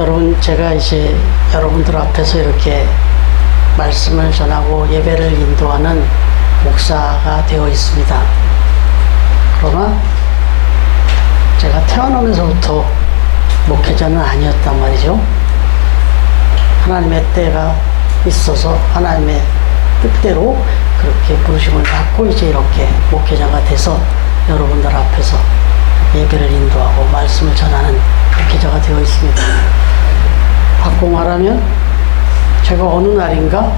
여러분, 제가 이제 여러분들 앞에서 이렇게 말씀을 전하고 예배를 인도하는 목사가 되어 있습니다. 그러나 제가 태어나면서부터 목회자는 아니었단 말이죠. 하나님의 때가 있어서 하나님의 뜻대로 그렇게 부르심을 받고 이제 이렇게 목회자가 돼서 여러분들 앞에서 예배를 인도하고 말씀을 전하는 목회자가 되어 있습니다. 바꿔 말하면 제가 어느 날인가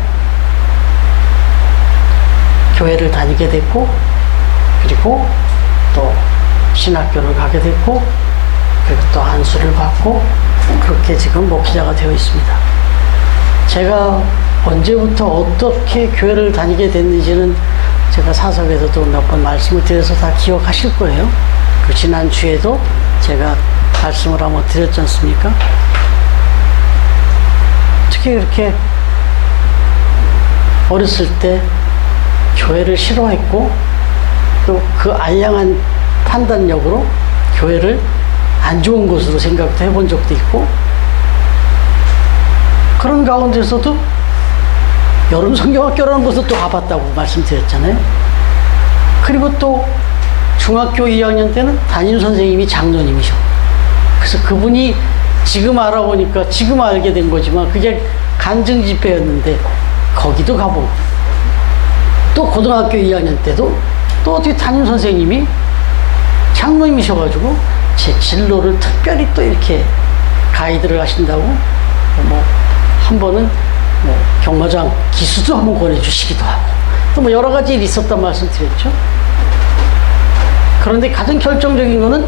교회를 다니게 됐고, 그리고 또 신학교를 가게 됐고, 그리고 또 안수를 받고, 그렇게 지금 목회자가 되어 있습니다. 제가 언제부터 어떻게 교회를 다니게 됐는지는 제가 사석에서도 몇 번 말씀을 드려서 다 기억하실 거예요. 그 지난 주에도 제가 말씀을 한번 드렸지 않습니까? 어떻게 그렇게 어렸을 때 교회를 싫어했고, 또 그 알량한 판단력으로 교회를 안 좋은 곳으로 생각도 해본 적도 있고, 그런 가운데서도 여름 성경학교라는 곳을 또 가봤다고 말씀드렸잖아요. 그리고 또 중학교 2학년 때는 담임 선생님이 장로님이셔. 그래서 그분이 지금 알아보니까 지금 알게 된 거지만 그게 간증 집회였는데 거기도 가보고, 또 고등학교 2학년 때도 또 어떻게 담임 선생님이 장로님이셔가지고 제 진로를 특별히 또 이렇게 가이드를 하신다고, 뭐 한 번은 뭐 경마장 기수도 한번 권해주시기도 하고, 또 뭐 여러 가지 일이 있었단 말씀 드렸죠. 그런데 가장 결정적인 거는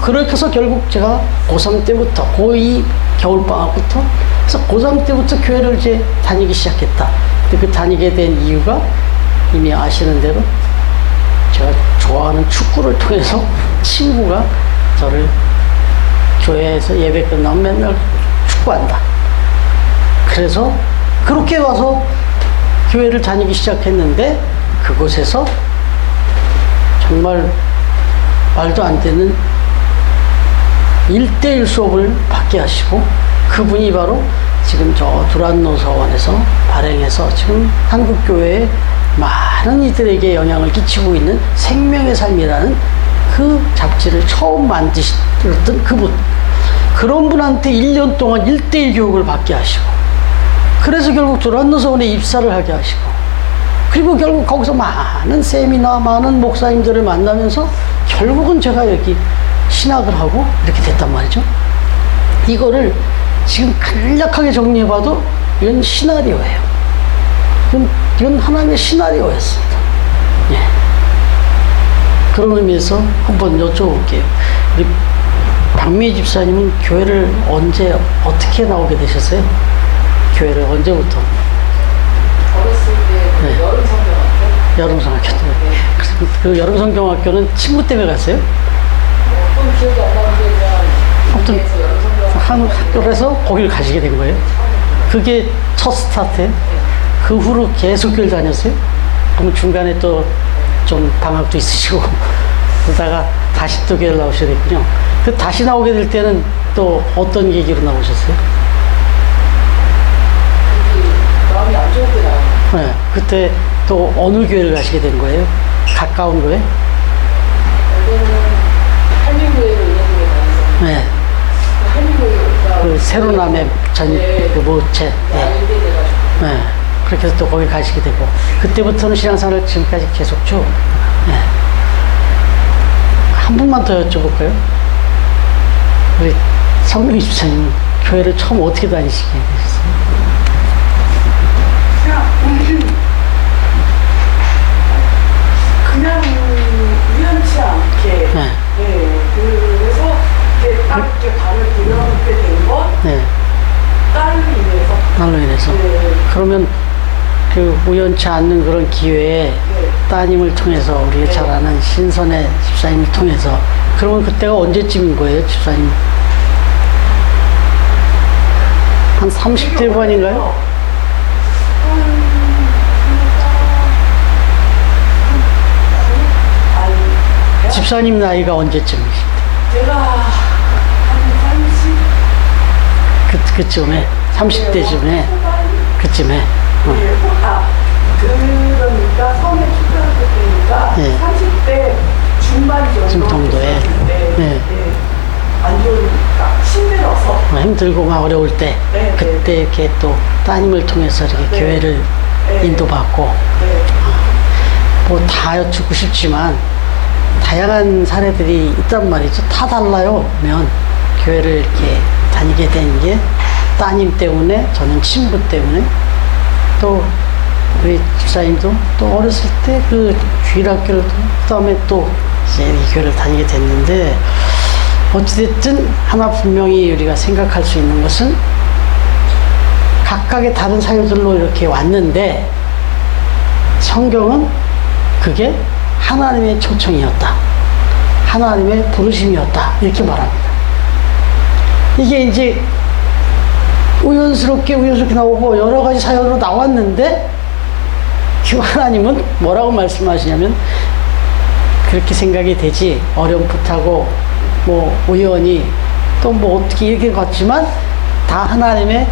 그렇게 해서 결국 제가 고3 때부터, 고2 겨울방학부터 그래서 고3 때부터 교회를 이제 다니기 시작했다. 근데 그 다니게 된 이유가 이미 아시는 대로 제가 좋아하는 축구를 통해서 친구가 저를 교회에서 예배 끝나면 맨날 축구한다. 그래서 그렇게 와서 교회를 다니기 시작했는데, 그곳에서 정말 말도 안 되는 1대1 수업을 받게 하시고, 그분이 바로 지금 저 두란노 서원에서 발행해서 지금 한국교회에 많은 이들에게 영향을 끼치고 있는 생명의 삶이라는 그 잡지를 처음 만드셨던 그분, 그런 분한테 1년 동안 1대1 교육을 받게 하시고, 그래서 결국 두란노 서원에 입사를 하게 하시고, 그리고 결국 거기서 많은 세미나, 많은 목사님들을 만나면서 결국은 제가 여기 신학을 하고 이렇게 됐단 말이죠. 이거를 지금 간략하게 정리해봐도 이건 시나리오예요. 이건 하나님의 시나리오였습니다. 예. 그런 의미에서 한번 여쭤볼게요. 우리 박미희 집사님은 교회를 언제, 어떻게 나오게 되셨어요? 교회를 언제부터? 어렸을 때 네. 여름 성경학교. 여름 성경학교. 네. 그 여름 성경학교는 친구 때문에 갔어요? 좀 기억이 안 나는데 그냥 아무튼 학교에서 여름 성경학교. 한 학교에서 거기를 가시게 된 거예요? 그게 첫 스타트예요? 그 후로 계속 교회를 다녔어요? 그럼 중간에 또 좀 방학도 있으시고 그러다가 다시 또 교회를 나오셔야 됐군요. 그 다시 나오게 될 때는 또 어떤 계기로 나오셨어요? 마음이 안 좋을 때 나와요. 네, 그때 또 어느 교회를 가시게 된 거예요? 가까운 교회? 그때는 할미교회를 은혜교회 다녔었는데 네. 할미교회가 그 새로남의 그 모체. 네. 알게 돼가지고 네. 그렇게 해서 또 거기 가시게 되고, 그때부터는 신앙생활을 지금까지 계속 쭉. 네. 한 분만 더 여쭤볼까요? 우리 성명희 집사님, 교회를 처음 어떻게 다니시게 되셨어요? 그냥 우연치 않게. 네. 네. 그래서 이렇게 딱 이렇게 발을 들여놓게 된 건 네. 딸로 인해서. 날로 인해서. 네. 그러면 그 우연치 않는 그런 기회에 네. 따님을 통해서, 우리가 잘 아는 신선의 집사님을 통해서, 그러면 그때가 언제쯤인 거예요, 집사님? 한 30대 후반인가요? 집사님 나이가 언제쯤이신데? 제가 한 30, 그쯤에 30대쯤에 그쯤에 그러니까 처음에 출근할 때니까 네. 30대 중반 정도에. 네. 네. 안 좋으니까 힘들어서 힘들고 막 어려울 때 네, 그때 이렇게 또 따님을 통해서 이렇게 네. 교회를 네. 인도받고 네. 뭐 다 여쭙고 싶지만 다양한 사례들이 있단 말이죠. 다 달라요. 면 교회를 이렇게 다니게 된 게 따님 때문에, 저는 친구 때문에, 또 우리 집사님도 또 어렸을 때 그 주일학교를 그다음에 또 이제 이 교회를 다니게 됐는데, 어찌됐든 하나 분명히 우리가 생각할 수 있는 것은 각각의 다른 사유들로 이렇게 왔는데 성경은 그게 하나님의 초청이었다, 하나님의 부르심이었다, 이렇게 말합니다. 이게 이제 우연스럽게 나오고 여러 가지 사연으로 나왔는데, 그 하나님은 뭐라고 말씀하시냐면, 그렇게 생각이 되지 어렴풋하고 뭐 우연히 또 뭐 어떻게 이렇게 갔지만 다 하나님의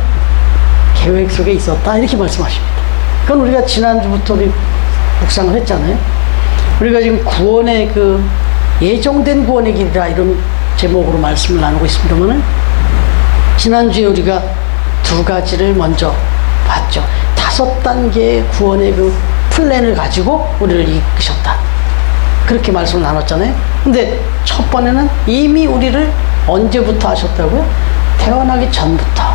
계획 속에 있었다, 이렇게 말씀하십니다. 그건 우리가 지난주부터 우리 묵상을 했잖아요. 우리가 지금 구원의 그 예정된 구원의 길이라 이런 제목으로 말씀을 나누고 있습니다만은, 지난주에 우리가 두 가지를 먼저 봤죠. 5단계의 구원의 그 플랜을 가지고 우리를 이끄셨다, 그렇게 말씀을 나눴잖아요. 근데 첫 번에는 이미 우리를 언제부터 하셨다고요? 태어나기 전부터.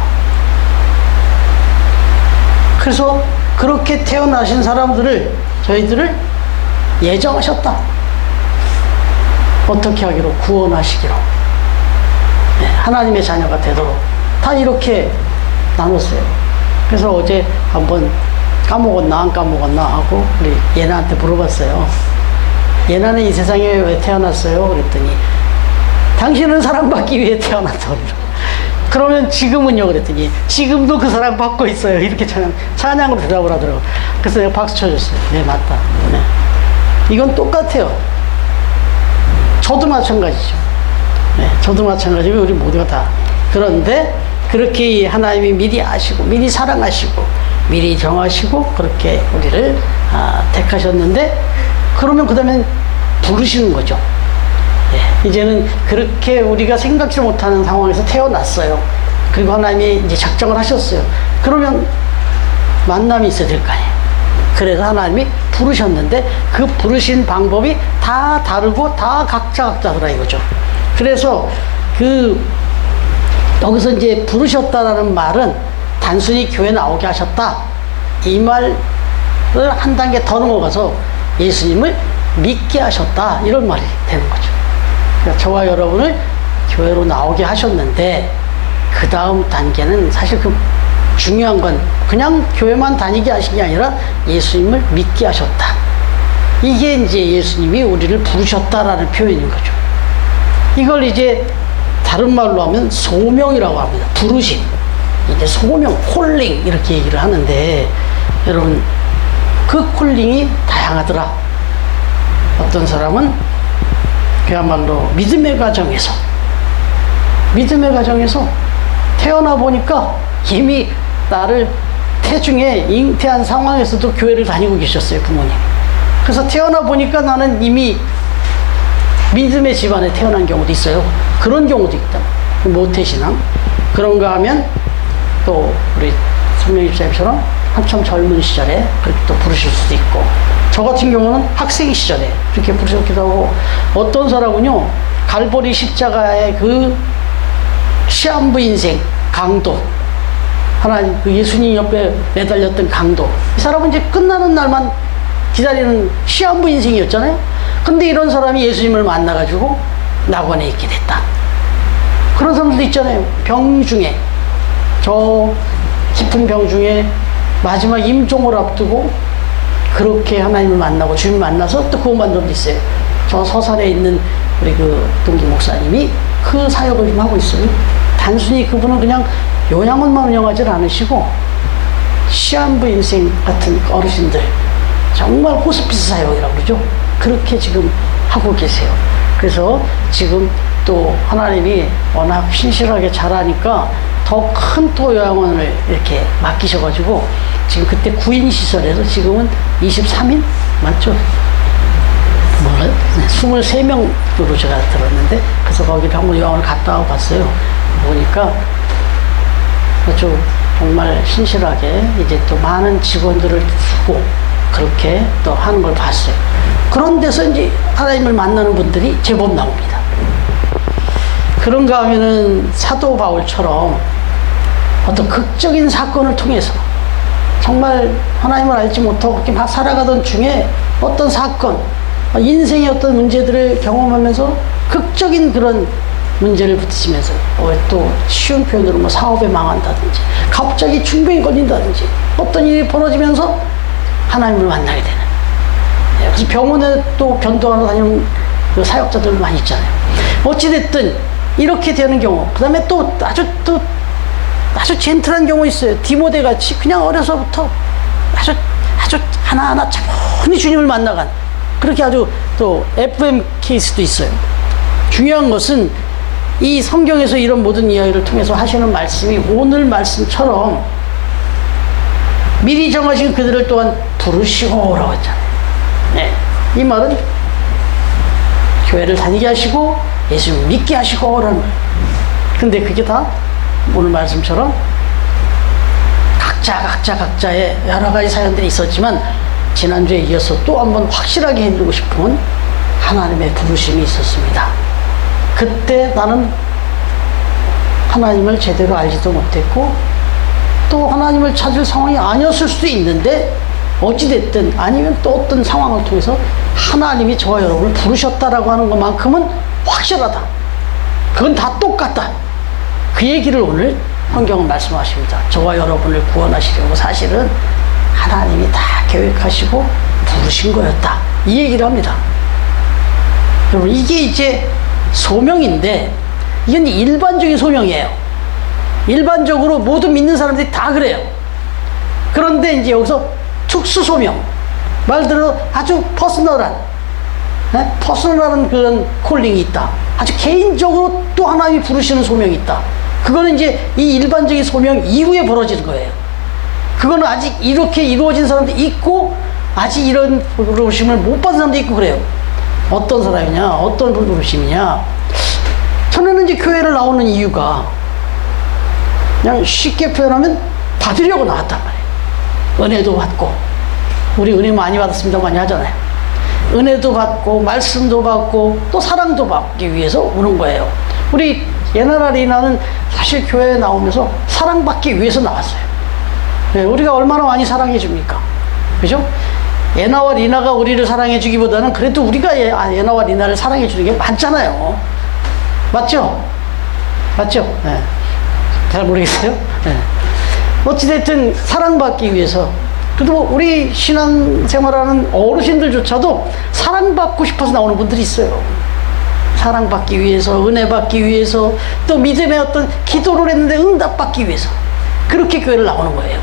그래서 그렇게 태어나신 사람들을, 저희들을 예정하셨다. 어떻게 하기로? 구원하시기로. 네, 하나님의 자녀가 되도록 다 이렇게 나눴어요. 그래서 어제 한번 까먹었나 안 까먹었나 하고 우리 예나한테 물어봤어요. 예나는 이 세상에 왜 태어났어요? 그랬더니 당신은 사랑받기 위해 태어났다고. 그러면 지금은요? 그랬더니 지금도 그 사랑 받고 있어요. 이렇게 찬양으로 대답을 하더라고요. 그래서 내가 박수 쳐줬어요. 네, 맞다. 네. 이건 똑같아요. 저도 마찬가지죠. 네, 저도 마찬가지고 우리 모두가 다. 그런데 그렇게 하나님이 미리 아시고 미리 사랑하시고 미리 정하시고 그렇게 우리를 택하셨는데, 그러면 그 다음엔 부르시는 거죠. 네, 이제는 그렇게 우리가 생각지 못하는 상황에서 태어났어요. 그리고 하나님이 이제 작정을 하셨어요. 그러면 만남이 있어야 될 거 아니에요. 그래서 하나님이 부르셨는데 그 부르신 방법이 다 다르고 다 각자더라 이거죠. 그래서 여기서 이제 부르셨다라는 말은 단순히 교회 나오게 하셨다, 이 말을 한 단계 더 넘어가서 예수님을 믿게 하셨다, 이런 말이 되는 거죠. 그러니까 저와 여러분을 교회로 나오게 하셨는데, 그 다음 단계는 사실 그 중요한 건 그냥 교회만 다니게 하신 게 아니라 예수님을 믿게 하셨다. 이게 이제 예수님이 우리를 부르셨다라는 표현인 거죠. 이걸 이제 다른 말로 하면 소명이라고 합니다. 부르심. 이제 소명, 콜링, 이렇게 얘기를 하는데, 여러분, 그 콜링이 다양하더라. 어떤 사람은 그야말로 믿음의 과정에서 태어나 보니까 이미 나를 태중에 잉태한 상황에서도 교회를 다니고 계셨어요, 부모님. 그래서 태어나 보니까 나는 이미 믿음의 집안에 태어난 경우도 있어요. 그런 경우도 있다. 모태신앙. 그런가 하면 또 우리 성명 집사님처럼 한참 젊은 시절에 그렇게 또 부르실 수도 있고, 저 같은 경우는 학생 시절에 그렇게 부르셨기도 하고, 어떤 사람은요 갈보리 십자가의 그 시한부 인생 강도, 하나님 그 예수님 옆에 매달렸던 강도, 이 사람은 이제 끝나는 날만 기다리는 시한부 인생이었잖아요. 근데 이런 사람이 예수님을 만나가지고 낙원에 있게 됐다. 그런 사람들도 있잖아요. 병 중에, 저 깊은 병 중에 마지막 임종을 앞두고 그렇게 하나님을 만나고 주님 만나서 또 구원받은 사람도 있어요. 저 서산에 있는 우리 그 동기 목사님이 그 사역을 좀 하고 있어요. 단순히 그분은 그냥 요양원만 운영하지 않으시고 시한부 인생 같은 어르신들, 정말 호스피스 사역이라고 그러죠. 그렇게 지금 하고 계세요. 그래서 지금 또 하나님이 워낙 신실하게 잘하니까 더 큰 또 요양원을 이렇게 맡기셔가지고 지금 그때 9인 시설에서 지금은 23인 맞죠? 뭐라 23명으로 제가 들었는데 그래서 거기 병원 요양원을 갔다 와 봤어요. 보니까 아주 정말 신실하게 이제 또 많은 직원들을 두고 그렇게 또 하는 걸 봤어요. 그런 데서 이제 하나님을 만나는 분들이 제법 나옵니다. 그런가 하면은 사도 바울처럼 어떤 극적인 사건을 통해서 정말 하나님을 알지 못하고 그렇게 막 살아가던 중에 어떤 사건, 인생의 어떤 문제들을 경험하면서 극적인 그런 문제를 부딪히면서 또 쉬운 표현으로 뭐 사업에 망한다든지 갑자기 중병이 걸린다든지 어떤 일이 벌어지면서 하나님을 만나게 되는, 그래서 병원에 또 변동하러 다니는 그 사역자들 많이 있잖아요. 어찌됐든 이렇게 되는 경우, 그 다음에 또 아주 젠틀한 경우 있어요. 디모데 같이 그냥 어려서부터 아주 하나하나 차분히 주님을 만나간 그렇게 아주 또 FM 케이스도 있어요. 중요한 것은 이 성경에서 이런 모든 이야기를 통해서 하시는 말씀이 오늘 말씀처럼 미리 정하신 그들을 또한 부르시고라고 했잖아요. 네. 이 말은 교회를 다니게 하시고 예수 믿게 하시고라는 말. 근데 그게 다 오늘 말씀처럼 각자의 여러 가지 사연들이 있었지만 지난주에 이어서 또 한번 확실하게 해드리고 싶은 하나님의 부르심이 있었습니다. 그때 나는 하나님을 제대로 알지도 못했고 또 하나님을 찾을 상황이 아니었을 수도 있는데 어찌됐든 아니면 또 어떤 상황을 통해서 하나님이 저와 여러분을 부르셨다라고 하는 것만큼은 확실하다. 그건 다 똑같다. 그 얘기를 오늘 성경은 말씀하십니다. 저와 여러분을 구원하시려고 사실은 하나님이 다 계획하시고 부르신 거였다. 이 얘기를 합니다. 여러분 이게 이제 소명인데 이건 일반적인 소명이에요. 일반적으로 모든 믿는 사람들이 다 그래요. 그런데 이제 여기서 특수 소명, 말대로 아주 퍼스널한 그런 콜링이 있다. 아주 개인적으로 또 하나님이 부르시는 소명이 있다. 그거는 이제 이 일반적인 소명 이후에 벌어지는 거예요. 그거는 아직 이렇게 이루어진 사람도 있고 아직 이런 부르심을 못 받은 사람도 있고 그래요. 어떤 사람이냐, 어떤 부르심이냐. 저는 이제 교회를 나오는 이유가 그냥 쉽게 표현하면 받으려고 나왔단 말이에요. 은혜도 받고, 우리 은혜 많이 받았습니다 많이 하잖아요. 은혜도 받고 말씀도 받고 또 사랑도 받기 위해서 오는 거예요. 우리 예나라 리나는 사실 교회에 나오면서 사랑받기 위해서 나왔어요. 네, 우리가 얼마나 많이 사랑해 줍니까? 그죠? 예나와 리나가 우리를 사랑해 주기보다는 그래도 우리가 예나와 리나를 사랑해 주는 게 많잖아요. 맞죠? 맞죠? 네. 잘 모르겠어요? 네. 어찌됐든 사랑받기 위해서, 그래도 우리 신앙생활하는 어르신들조차도 사랑받고 싶어서 나오는 분들이 있어요. 사랑받기 위해서, 은혜 받기 위해서, 또 믿음의 어떤 기도를 했는데 응답받기 위해서 그렇게 교회를 나오는 거예요.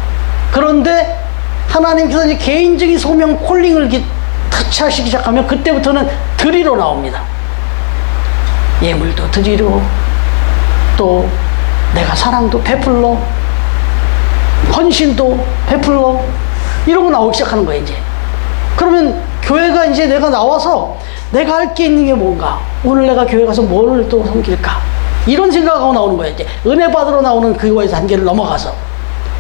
그런데 하나님께서 이제 개인적인 소명 콜링을 이렇게 터치하시기 시작하면 그때부터는 드리러 나옵니다. 예물도 드리러, 또 내가 사랑도 베풀러, 헌신도 베풀러, 이러고 나오기 시작하는 거예요. 이제 그러면 교회가 이제 내가 나와서 내가 할 게 있는 게 뭔가, 오늘 내가 교회 가서 뭐를 또 섬길까, 이런 생각하고 나오는 거예요. 이제 은혜 받으러 나오는 그거의 단계를 넘어가서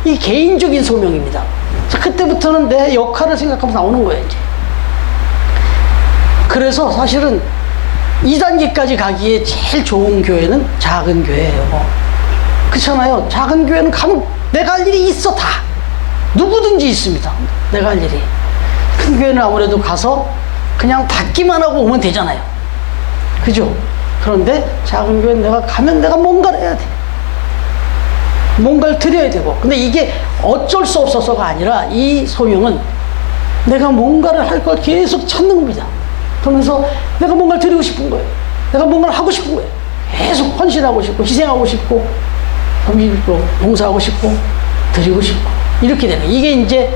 이 개인적인 소명입니다. 그때부터는 내 역할을 생각하면서 나오는 거예요. 이제 그래서 사실은 2단계까지 가기에 제일 좋은 교회는 작은 교회예요. 그렇잖아요. 작은 교회는 가면 내가 할 일이 있어. 다 누구든지 있습니다. 내가 할 일이. 큰 교회는 아무래도 가서 그냥 받기만 하고 오면 되잖아요. 그죠? 그런데 작은 교회는 내가 가면 내가 뭔가를 해야 돼. 뭔가를 드려야 되고. 근데 이게 어쩔 수 없어서가 아니라 이 소명은 내가 뭔가를 할 걸 계속 찾는 겁니다. 그러면서 내가 뭔가를 드리고 싶은 거예요. 내가 뭔가를 하고 싶은 거예요. 계속 헌신하고 싶고, 희생하고 싶고, 봉사하고 싶고, 드리고 싶고, 이렇게 되는, 이게 이제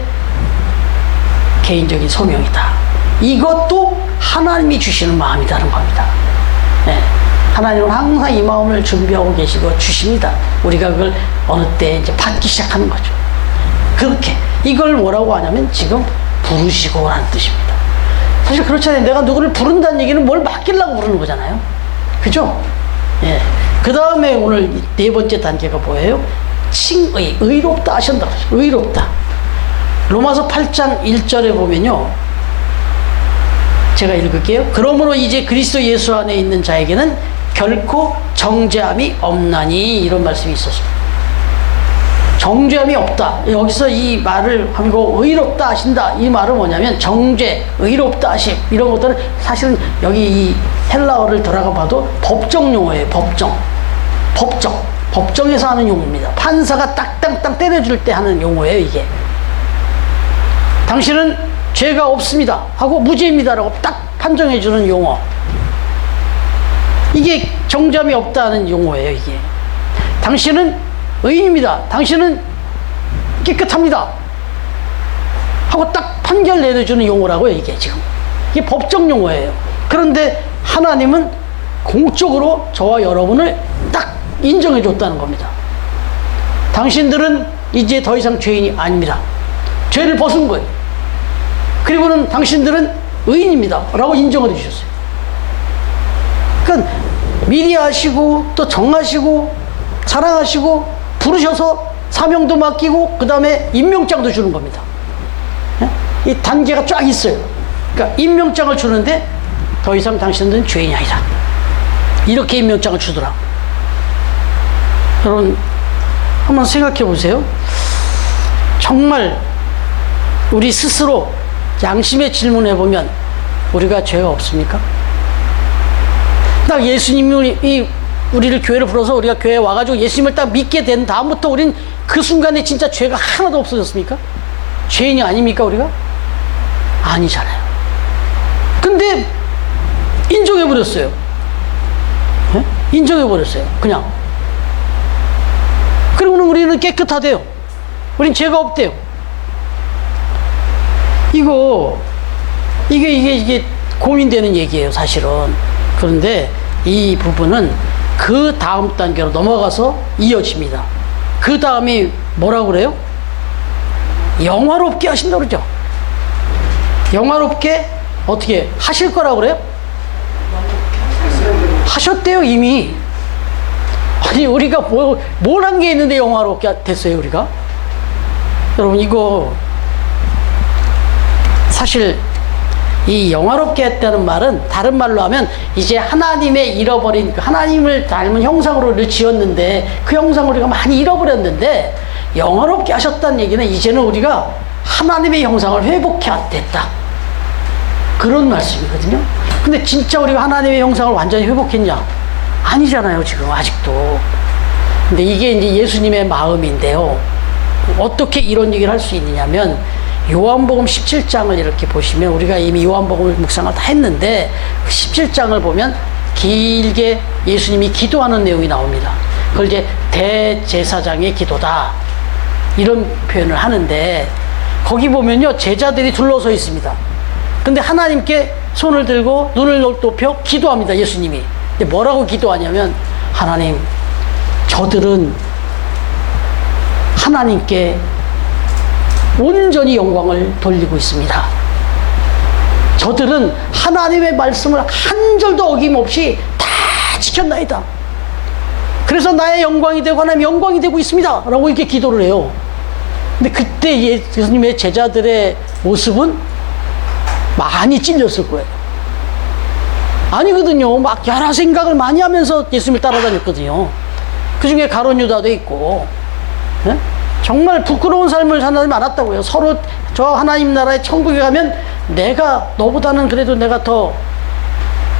개인적인 소명이다. 이것도 하나님이 주시는 마음이라는 겁니다. 네. 하나님은 항상 이 마음을 준비하고 계시고 주십니다. 우리가 그걸 어느 때 이제 받기 시작하는 거죠. 그렇게 이걸 뭐라고 하냐면 지금 부르시고라는 뜻입니다. 사실 그렇잖아요. 내가 누구를 부른다는 얘기는 뭘 맡기려고 부르는 거잖아요. 그죠? 예. 그 다음에 오늘 네 번째 단계가 뭐예요? 칭의, 의롭다 하신다. 의롭다. 로마서 8장 1절에 보면요. 제가 읽을게요. 그러므로 이제 그리스도 예수 안에 있는 자에게는 결코 정죄함이 없나니, 이런 말씀이 있었습니다. 정죄함이 없다. 여기서 이 말을 하고 의롭다 하신다. 이 말은 뭐냐면 정죄, 의롭다 하심, 이런 것들은 사실은 여기 이 헬라어를 들어가 봐도 법정 용어예요. 법정에서 하는 용어입니다. 판사가 딱땅땅 때려줄 때 하는 용어예요. 이게 당신은 죄가 없습니다 하고 무죄입니다라고 딱 판정해주는 용어, 이게 정죄함이 없다는 용어예요. 이게 당신은 의인입니다, 당신은 깨끗합니다 하고 딱 판결 내려주는 용어라고요. 이게 지금 이게 법정 용어예요. 그런데 하나님은 공적으로 저와 여러분을 딱 인정해 줬다는 겁니다. 당신들은 이제 더 이상 죄인이 아닙니다. 죄를 벗은 거예요. 그리고는 당신들은 의인입니다 라고 인정을 해 주셨어요. 그러니까 미리 아시고 또 정하시고 사랑하시고 부르셔서 사명도 맡기고 그 다음에 임명장도 주는 겁니다. 이 단계가 쫙 있어요. 그러니까 임명장을 주는데 더 이상 당신들은 죄인이 아니다, 이렇게 임명장을 주더라. 여러분 한번 생각해 보세요. 정말 우리 스스로 양심의 질문해 보면 우리가 죄가 없습니까? 딱 예수님이 우리를 교회를 불러서 우리가 교회에 와가지고 예수님을 딱 믿게 된 다음부터 우린 그 순간에 진짜 죄가 하나도 없어졌습니까? 죄인이 아닙니까 우리가? 아니잖아요. 근데 인정해버렸어요. 네? 인정해버렸어요. 그냥. 그리고는 우리는 깨끗하대요. 우린 죄가 없대요. 이게 고민되는 얘기예요, 사실은. 그런데 이 부분은 그 다음 단계로 넘어가서 이어집니다. 그 다음이 뭐라고 그래요? 영화롭게 하신다고 그러죠. 영화롭게 어떻게 하실 거라고 그래요? 하셨대요, 이미. 아니, 우리가 뭘 한 게 있는데 영화롭게 됐어요, 우리가? 여러분, 이거 사실 이 영화롭게 했다는 말은 다른 말로 하면 이제 하나님의 잃어버린, 하나님을 닮은 형상으로 우리를 지었는데 그 형상을 우리가 많이 잃어버렸는데, 영화롭게 하셨다는 얘기는 이제는 우리가 하나님의 형상을 회복해 됐다, 그런 말씀이거든요. 근데 진짜 우리가 하나님의 형상을 완전히 회복했냐? 아니잖아요, 지금 아직도. 근데 이게 이제 예수님의 마음인데요. 어떻게 이런 얘기를 할 수 있느냐면, 요한복음 17장을 이렇게 보시면, 우리가 이미 요한복음을 묵상을 다 했는데 그 17장을 보면 길게 예수님이 기도하는 내용이 나옵니다. 그걸 이제 대제사장의 기도다, 이런 표현을 하는데, 거기 보면요 제자들이 둘러서 있습니다. 근데 하나님께 손을 들고 눈을 높여 기도합니다, 예수님이. 근데 뭐라고 기도하냐면, 하나님, 저들은 하나님께 온전히 영광을 돌리고 있습니다. 저들은 하나님의 말씀을 한 절도 어김없이 다 지켰나이다. 그래서 나의 영광이 되고 하나님의 영광이 되고 있습니다 라고 이렇게 기도를 해요. 근데 그때 예수님의 제자들의 모습은 많이 찔렸을 거예요. 아니거든요. 막 여러 생각을 많이 하면서 예수님을 따라다녔거든요. 그 중에 가룟 유다도 있고, 네? 정말 부끄러운 삶을 사는 사람이 많았다고요. 서로 저 하나님 나라의 천국에 가면 내가 너보다는 그래도 내가 더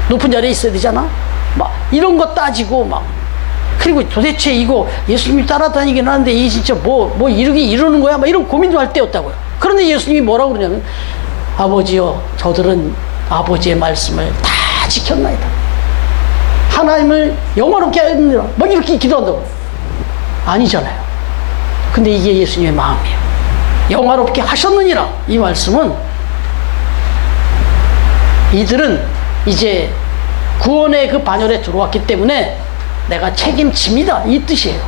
높은 자리에 있어야 되잖아, 막 이런 거 따지고, 막 그리고 도대체 이거 예수님이 따라다니긴 하는데 이 진짜 뭐 이루는 거야, 막 이런 고민도 할 때였다고요. 그런데 예수님이 뭐라고 그러냐면, 아버지여, 저들은 아버지의 말씀을 다 지켰나이다, 하나님을 영화롭게 하느니라, 막 이렇게 기도한다고. 아니잖아요. 근데 이게 예수님의 마음이에요. 영화롭게 하셨느니라, 이 말씀은 이들은 이제 구원의 그 반열에 들어왔기 때문에 내가 책임집니다, 이 뜻이에요.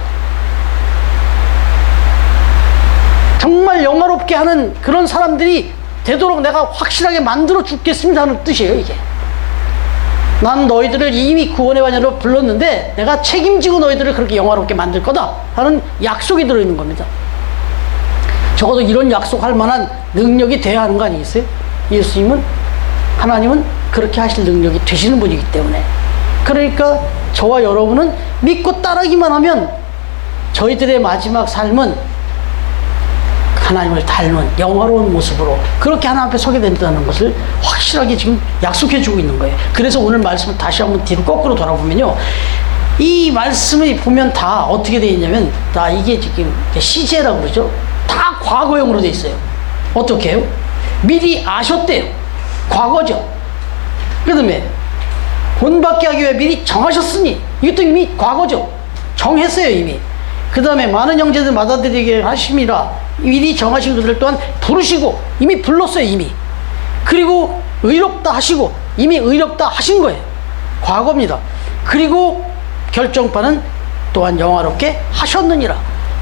영화롭게 하는 그런 사람들이 되도록 내가 확실하게 만들어 주겠습니다 하는 뜻이에요, 이게. 난 너희들을 이미 구원의 자녀로 불렀는데 내가 책임지고 너희들을 그렇게 영화롭게 만들 거다 하는 약속이 들어있는 겁니다. 적어도 이런 약속할 만한 능력이 돼야 하는 거 아니겠어요? 예수님은, 하나님은 그렇게 하실 능력이 되시는 분이기 때문에. 그러니까 저와 여러분은 믿고 따르기만 하면 저희들의 마지막 삶은 하나님을 닮은 영화로운 모습으로 그렇게 하나님 앞에 서게 된다는 것을 확실하게 지금 약속해 주고 있는 거예요. 그래서 오늘 말씀을 다시 한번 뒤로 거꾸로 돌아보면요, 이 말씀을 보면 다 어떻게 되어 있냐면, 다 이게 지금 시제라고 그러죠. 다 과거형으로 되어 있어요. 어떻게 해요? 미리 아셨대요. 과거죠. 그 다음에 본받게 하기 위해 미리 정하셨으니, 이것도 이미 과거죠. 정했어요, 이미. 그 다음에 많은 형제들 받아들이게 하심이라, 미리 정하신 그들을 또한 부르시고, 이미 불렀어요, 이미. 그리고 의롭다 하시고, 이미 의롭다 하신 거예요. 과거입니다. 그리고 결정판은 또한 영화롭게 하셨느니라.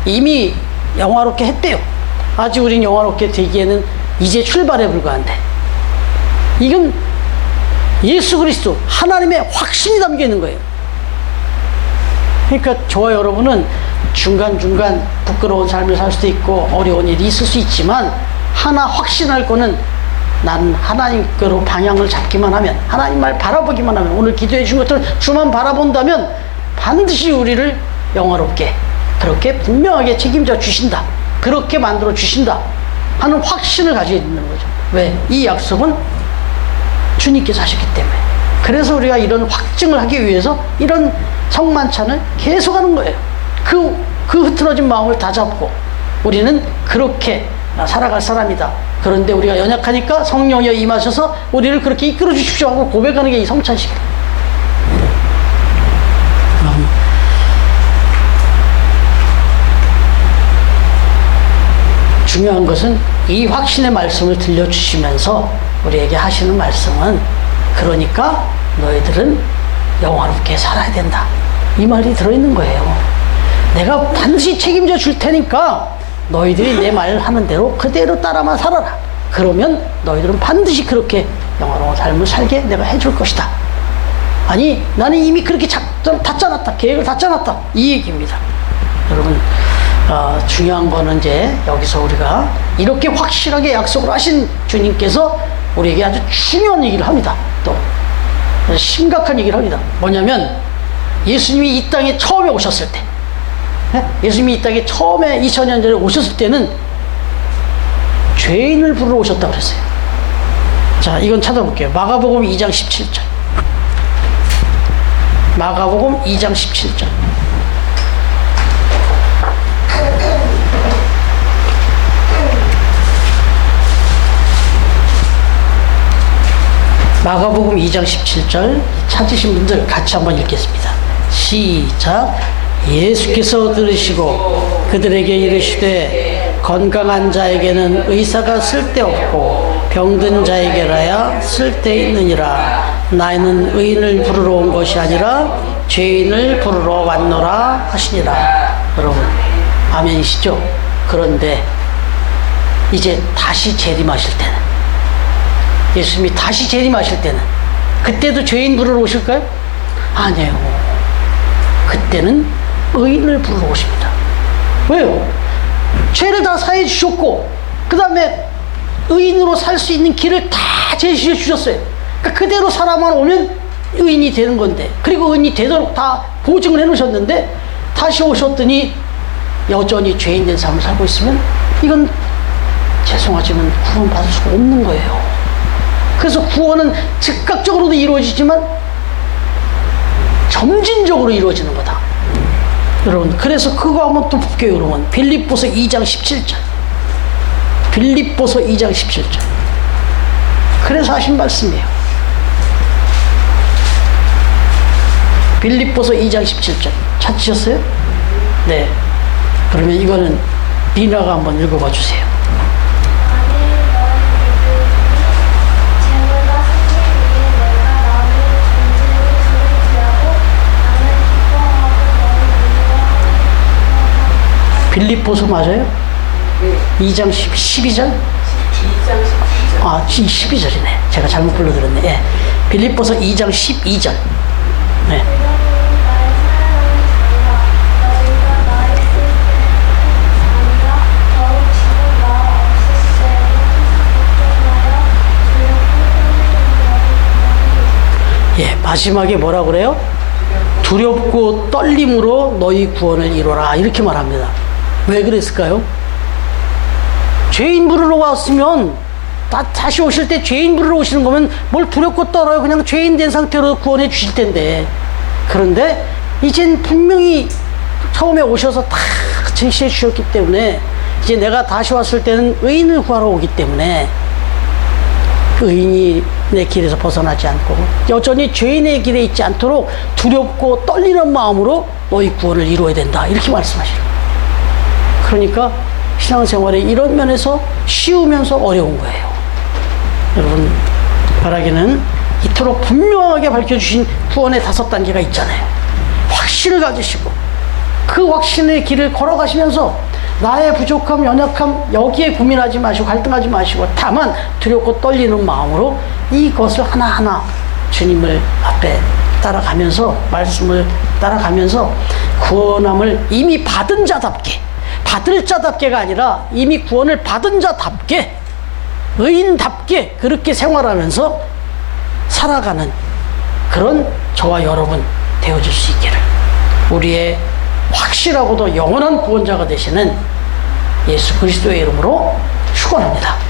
이미 영화롭게 했대요. 아직 우린 영화롭게 되기에는 이제 출발에 불과한데. 이건 예수 그리스도 하나님의 확신이 담겨 있는 거예요. 그러니까 저와 여러분은 중간중간 부끄러운 삶을 살 수도 있고 어려운 일이 있을 수 있지만, 하나 확신할 거는, 난 하나님께로 방향을 잡기만 하면, 하나님 말 바라보기만 하면, 오늘 기도해 주신 것처럼 주만 바라본다면 반드시 우리를 영화롭게, 그렇게 분명하게 책임져 주신다, 그렇게 만들어 주신다 하는 확신을 가지고 있는 거죠. 왜? 이 약속은 주님께서 하셨기 때문에. 그래서 우리가 이런 확증을 하기 위해서 이런 성만찬을 계속하는 거예요. 그 흐트러진 마음을 다 잡고 우리는 그렇게 살아갈 사람이다. 그런데 우리가 연약하니까 성령이 임하셔서 우리를 그렇게 이끌어 주십시오 하고 고백하는 게 이 성찬식이다. 중요한 것은 이 확신의 말씀을 들려주시면서 우리에게 하시는 말씀은, 그러니까 너희들은 영화롭게 살아야 된다, 이 말이 들어있는 거예요. 내가 반드시 책임져 줄 테니까 너희들이 내 말 하는 대로 그대로 따라만 살아라. 그러면 너희들은 반드시 그렇게 영화로운 삶을 살게 내가 해줄 것이다. 아니, 나는 이미 그렇게 작전 다 짜놨다, 계획을 다 짜놨다, 이 얘기입니다. 여러분, 중요한 거는 이제 여기서 우리가 이렇게 확실하게 약속을 하신 주님께서 우리에게 아주 중요한 얘기를 합니다. 또 심각한 얘기를 합니다. 뭐냐면, 예수님이 이 땅에 처음에 오셨을 때, 예수님이 이 땅에 처음에 2000년 전에 오셨을 때는 죄인을 부르러 오셨다고 그랬어요. 자, 이건 찾아볼게요. 마가복음 2장 17절. 마가복음 2장 17절. 마가복음 2장 17절 찾으신 분들 같이 한번 읽겠습니다. 시작. 예수께서 들으시고 그들에게 이르시되, 건강한 자에게는 의사가 쓸데없고 병든 자에게라야 쓸데있느니라. 나는 의인을 부르러 온 것이 아니라 죄인을 부르러 왔노라 하시니라. 여러분, 아멘이시죠? 그런데 이제 다시 재림하실 때는, 예수님이 다시 재림하실 때는 그때도 죄인 부르러 오실까요? 아니에요. 그때는 의인을 부르러 오십니다. 왜요? 죄를 다 사해 주셨고, 그 다음에 의인으로 살 수 있는 길을 다 제시해 주셨어요. 그러니까 그대로 살아만 오면 의인이 되는 건데, 그리고 의인이 되도록 다 보증을 해 놓으셨는데, 다시 오셨더니 여전히 죄인된 삶을 살고 있으면 이건 죄송하지만 구원받을 수가 없는 거예요. 그래서 구원은 즉각적으로도 이루어지지만 점진적으로 이루어지는 거다. 여러분, 그래서 그거 한번 또 볼게요. 여러분, 빌립보서 2장 17절. 빌립보서 2장 17절. 그래서 하신 말씀이에요. 빌립보서 2장 17절 찾으셨어요? 네. 그러면 이거는 리나가 한번 읽어봐 주세요. 빌립보서 맞아요? 네. 2장 12절? 2장 17절. 아, 12절이네. 제가 잘못 불러드렸네. 예. 빌립보서 2장 12절. 네. 예, 마지막에 뭐라 그래요? 두렵고 떨림으로 너희 구원을 이루라. 이렇게 말합니다. 왜 그랬을까요? 죄인 부르러 왔으면 다시 오실 때 죄인 부르러 오시는 거면 뭘 두렵고 떨어요. 그냥 죄인 된 상태로 구원해 주실 텐데. 그런데 이젠 분명히 처음에 오셔서 다 제시해 주셨기 때문에 이제 내가 다시 왔을 때는 의인을 구하러 오기 때문에 그 의인이 내 길에서 벗어나지 않고 여전히 죄인의 길에 있지 않도록 두렵고 떨리는 마음으로 너희 구원을 이루어야 된다. 이렇게 말씀하시는 거예요. 그러니까 신앙생활에 이런 면에서 쉬우면서 어려운 거예요. 여러분, 바라기는 이토록 분명하게 밝혀주신 구원의 5단계가 있잖아요. 확신을 가지시고 그 확신의 길을 걸어가시면서 나의 부족함, 연약함 여기에 고민하지 마시고 갈등하지 마시고 다만 두렵고 떨리는 마음으로 이것을 하나하나 주님을 앞에 따라가면서 말씀을 따라가면서 구원함을 이미 받은 자답게, 받을 자답게가 아니라 이미 구원을 받은 자답게, 의인답게 그렇게 생활하면서 살아가는 그런 저와 여러분 되어줄 수 있기를 우리의 확실하고도 영원한 구원자가 되시는 예수 그리스도의 이름으로 축원합니다.